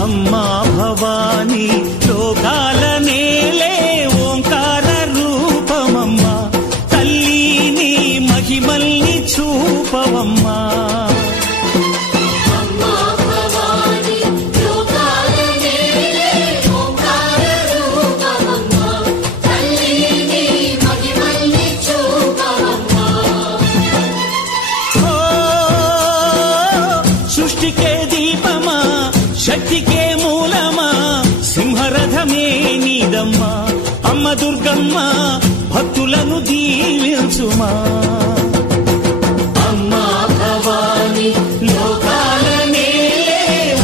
అమ్మా భవాని లోకాల నేలే ఓంకార రూపమమ్మా తల్లి నీ మహిమల్ని చూపవమ్మా సృష్టికే దీపమా శక్తికే మూలమా సింహరథమే నీదమ్మా అమ్మ దుర్గమ్మ భక్తులను దీవించుమా అమ్మా భవాని లోకాల నేలే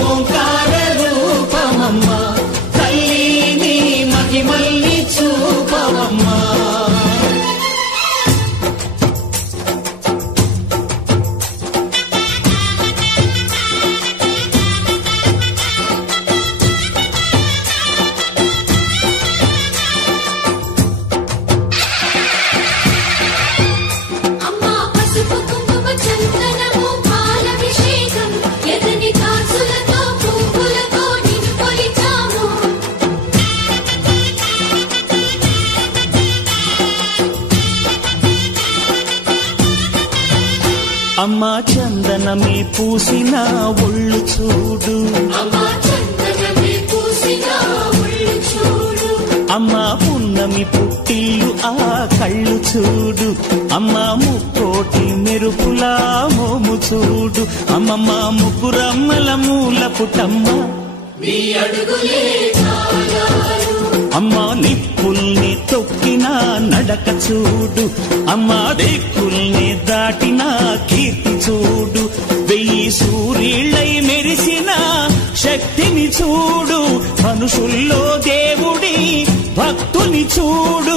ఓంకార రూపమమ్మా తల్లి నీ మహిమల్ని చూపవమ్మా అమ్మా చందనమే పూసిన ఒళ్ళు చూడు అమ్మా పున్నమి పుట్టిల్లు ఆ కళ్ళు చూడు అమ్మా ముక్కోటి మెరుపులా మోము చూడు అమ్మమ్మ ముగ్గురమ్మల మూల పుటమ్మ అమ్మా నిప్పుల్ని తొక్కిన నడక చూడు అమ్మా దిక్కుల్ని దాటిన కీర్తి చూడు 1000 సూర్యుళ్ళై మెరిసిన శక్తిని చూడు మనుషుల్లో దేవుడి భక్తుని చూడు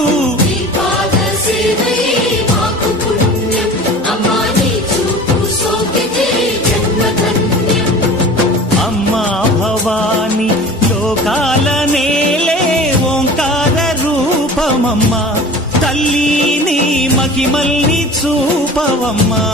అమ్మా భవాని లోకాల నేలే ఓంకార రూపమమ్మా తల్లి నీ మహిమల్ని చూపవమ్మా